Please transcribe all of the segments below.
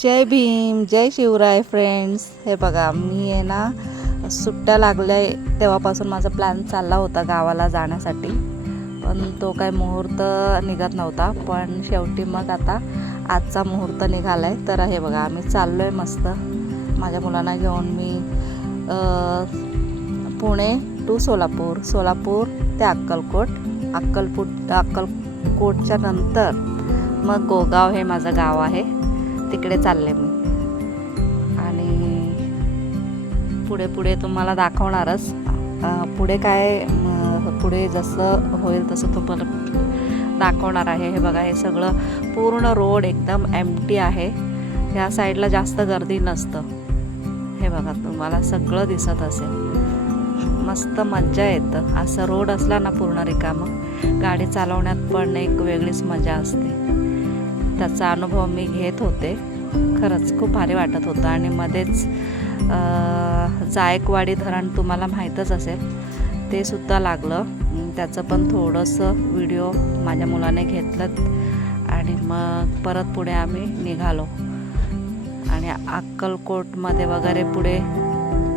जय भीम, जय Shivray friends. हे बघा, मी आहे ना सुट्ट्या लागल्या तेव्हापासून माझा प्लॅन चालला होता गावाला जाण्यासाठी, पण तो काय मुहूर्त निघत नव्हता. पण शेवटी मग आता आजचा मुहूर्त निघाला आहे. तर हे बघा, आम्ही चाललो आहे मस्त माझ्या मुलांना घेऊन. मी पुणे टू सोलापूर, सोलापूर ते अक्कलकोट, अक्कलकोटच्या नंतर मग गोगाव हे माझं गाव आहे, तिकडे चालले मी. आणि पुढे पुढे तुम्हाला दाखवणारच. पुढे काय पुढे जसं होईल तसं तुम्हाला दाखवणार आहे. हे बघा, हे सगळं पूर्ण रोड एकदम एम्प्टी आहे. ह्या साईडला जास्त गर्दी नसतं. हे बघा, तुम्हाला सगळं दिसत असेल. मस्त मज्जा येतं असं रोड असला ना पूर्ण रिकामं. गाडी चालवण्यात पण एक वेगळीच मजा असते. त्याचा अनुभव मी घेत होते. खरंच खूप भारी वाटत होतं. आणि मध्येच जायकवाडी धरण तुम्हाला माहीतच असेल, ते सुद्धा लागलं. त्याचं पण थोडंसं व्हिडिओ माझ्या मुलाने घेतलं. आणि मग परत पुढे आम्ही निघालो आणि अक्कलकोटमध्ये वगैरे पुढे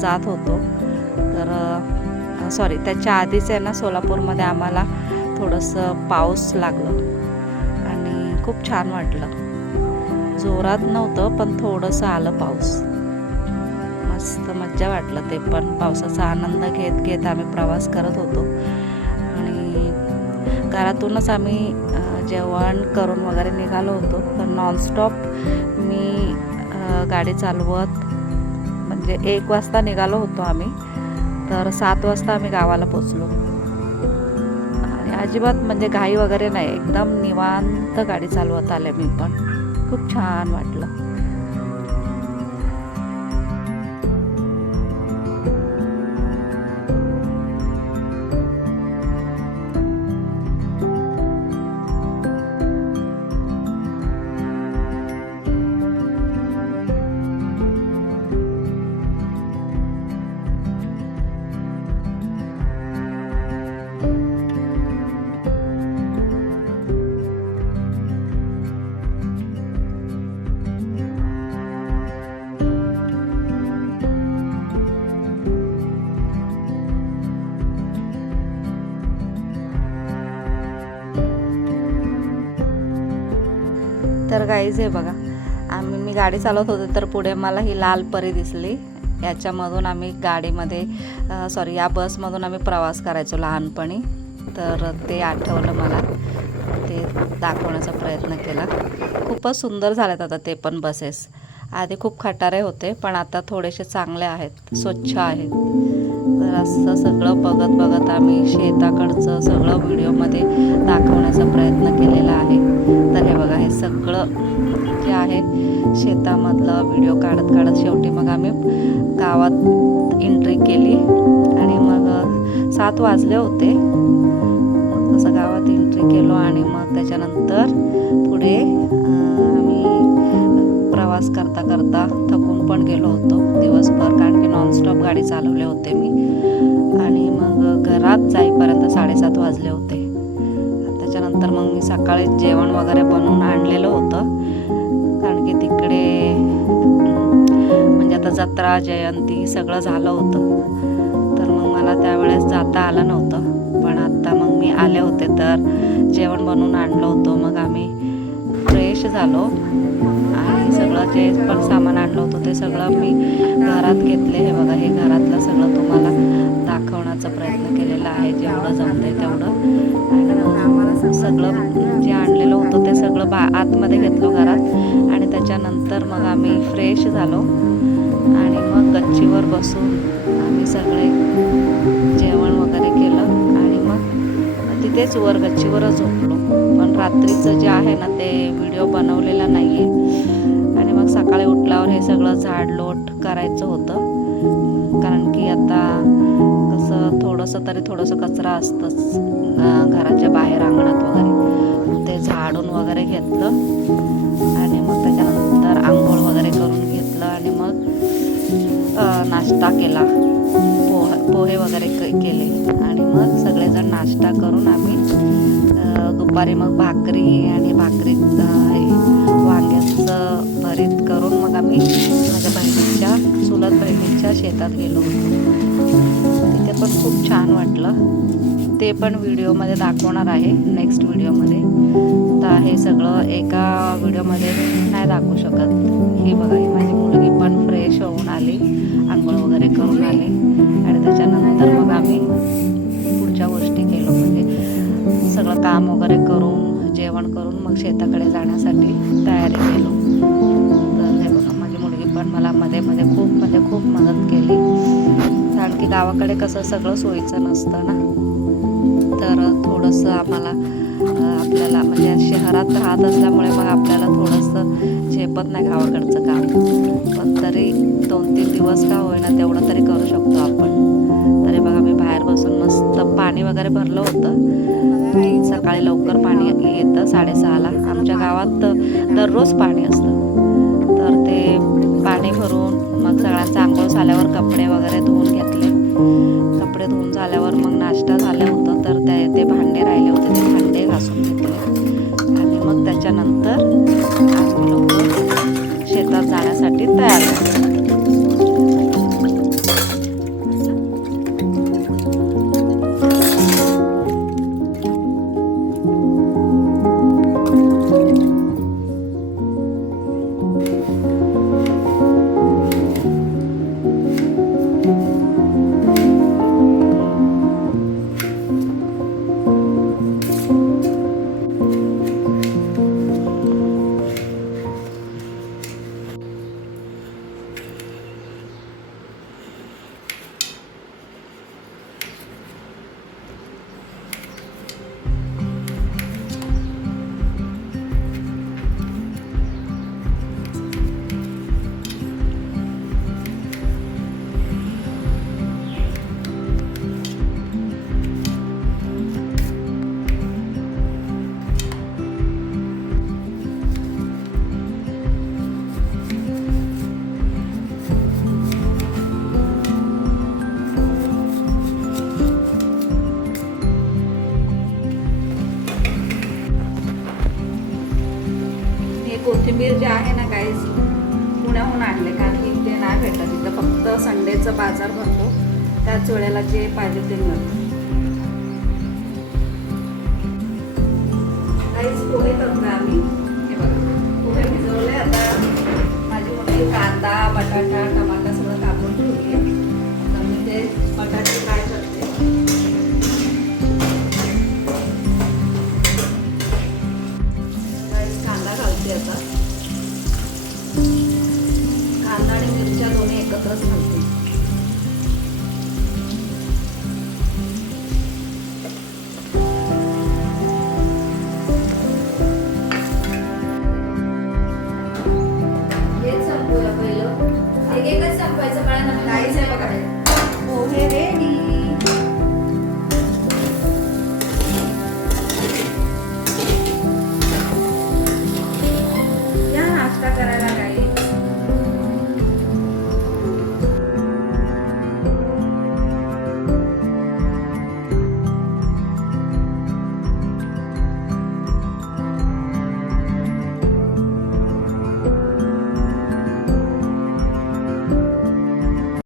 जात होतो. तर सॉरी, त्याच्या आधीच आहे ना सोलापूरमध्ये आम्हाला थोडंसं पाऊस लागलं आणि खूप छान वाटलं. जोरात नव्हतं पण थोडंसं आलं पाऊस. मस्त मज्जा वाटलं ते पण. पावसाचा आनंद घेत घेत आम्ही प्रवास करत होतो. आणि घरातूनच आम्ही जेवण करून वगैरे निघालो होतो. तर नॉनस्टॉप मी गाडी चालवत, म्हणजे 1 वाजता निघालो होतो आम्ही, तर 7 वाजता आम्ही गावाला पोचलो. आणि अजिबात म्हणजे घाई वगैरे नाही, एकदम निवांत गाडी चालवत आले मी पण. खूप छान वाटलं. तर गाईज, हे बघा, मी गाडी चालवत होते तर पुढे मला ही लाल परी दिसली. याच्यामधून आम्ही गाडीमध्ये या बसमधून आम्ही प्रवास करायचो लहानपणी. तर ते आठवलं मला, ते दाखवण्याचा प्रयत्न केला. खूपच सुंदर झालेत आता ते पण बसेस. आधी खूप खटारे होते पण आता थोडेसे चांगले आहेत, स्वच्छ आहेत. तर असं सगळं बघत बघत आम्ही शेताकडचं सगळं व्हिडिओमध्ये दाखवण्याचा प्रयत्न केलेला आहे. तर हे बघा, हे सगळं जे आहे शेतामधलं व्हिडिओ काढत काढत शेवटी मग आम्ही गावात एंट्री केली. आणि मग 7 वाजले होते. मग तसं गावात एंट्री केलो आणि मग त्याच्यानंतर पुढे आम्ही प्रवास करता करता थकून पण गेलो होतो दिवसभर, कारण की नॉनस्टॉप गाडी चालवले होते मी. आणि मग घरात जाईपर्यंत 7:30 वाजले होते. त्याच्यानंतर मग मी सकाळी जेवण वगैरे बनवून आणलेलं होतं, कारण की तिकडे म्हणजे आता जत्रा, जयंती सगळं झालं होतं. तर मग मला त्यावेळेस जाता आलं नव्हतं. पण आत्ता मग मी आले होते तर जेवण बनवून आणलं होतं. मग आम्ही फ्रेश झालो आणि सगळं जे पण सामान आणलं होतं ते सगळं मी घरात घेतले. हे बघा, हे घरातलं सगळं तुम्हाला दाखवण्याचा प्रयत्न केलेला आहे, जेवढं जमतंय तेवढं. आणि सगळं जे आणलेलं होतं ते सगळं आतमध्ये घेतलं घरात. आणि त्याच्यानंतर मग आम्ही फ्रेश झालो आणि मग गच्चीवर बसून आम्ही सगळे जेवण वगैरे केलं. आणि मग तिथेच वर गच्चीवरच झोपलो. पण रात्रीचं जे आहे ना ते व्हिडिओ बनवलेला नाही आहे. आणि मग सकाळी उठल्यावर हे सगळं झाडलोट करायचं होतं, कारण की आता कसं थोडंसं कचरा असतंच घराच्या बाहेर अंगणात वगैरे. ते झाडून वगैरे घेतलं आणि मग त्याच्यानंतर आंघोळ वगैरे करून घेतलं. आणि मग नाश्ता केला, पोहे वगैरे केले. आणि मग सगळेजण नाश्ता करून आम्ही दुपारी मग भाकरी आणि वांग्याचं भरीत करून मग आम्ही माझ्या बहिणीच्या चुलत बहिणीच्या शेतात गेलो होतो. तिथे पण खूप छान वाटलं. ते पण व्हिडिओमध्ये दाखवणार आहे नेक्स्ट व्हिडिओमध्ये. तर हे सगळं एका व्हिडिओमध्ये नाही दाखवू शकत. हे बघा, ही माझी मुलगी पण फ्रेश होऊन आली, आंघोळ वगैरे करून आली आणि त्याच्यानंतर मग आम्ही पुढच्या गोष्टी केलो. म्हणजे सगळं काम वगैरे करून जेवण करून मग शेताकडे जाण्यासाठी तयारी केलो. तर हे बघा, माझी मुलगी पण मला मध्ये मध्ये खूप मदत केली. कारण की गावाकडे कसं सगळं सोयीचं नसतं ना, तर थोडंसं आम्हाला आपल्याला म्हणजे शहरात राहत असल्यामुळे मग आपल्याला थोडंसं झेपत नाही गावाकडचं काम. पण तरी 2-3 दिवस का होईना तेवढं तरी करू शकतो आपण. तरी बघा, मी बाहेर बसून मस्त पाणी वगैरे भरलं होतं. सकाळी लवकर पाणी येतं 6:30ला. आमच्या गावात दररोज पाणी असतं. तर ते पाणी भरून मग सगळ्यांचं आंघोळ झाल्यावर कपडे वगैरे धुवून घेतले. कपडे धुवून झाल्यावर मग नाश्ता झालं होतं, तर ते भांडे राहिले होते, ते भांडे घासून घेतले आणि मग त्याच्यानंतर आम्ही लोक शेतात जाण्यासाठी तयार झालो. कोथिंबीर जे आहे ना गाईस, पुण्याहून आणले, कारण की ते नाही भेटत इथं. फक्त संडेचं बाजार भरतो, त्याच वेळेला जे पाहिजे ते मिळतं. गाईस पोहे करतोय आम्ही. हे बघा, पोहे भिजवले. आता माझी मुलगी कांदा, बटाटा, टमाटा सगळं कापून ठेवली आहे. तर मी ते बटाटे फ्राय करते. कांदा घालते आता. कांदा आणि मिरच्या दोन्ही एकत्रच घालते.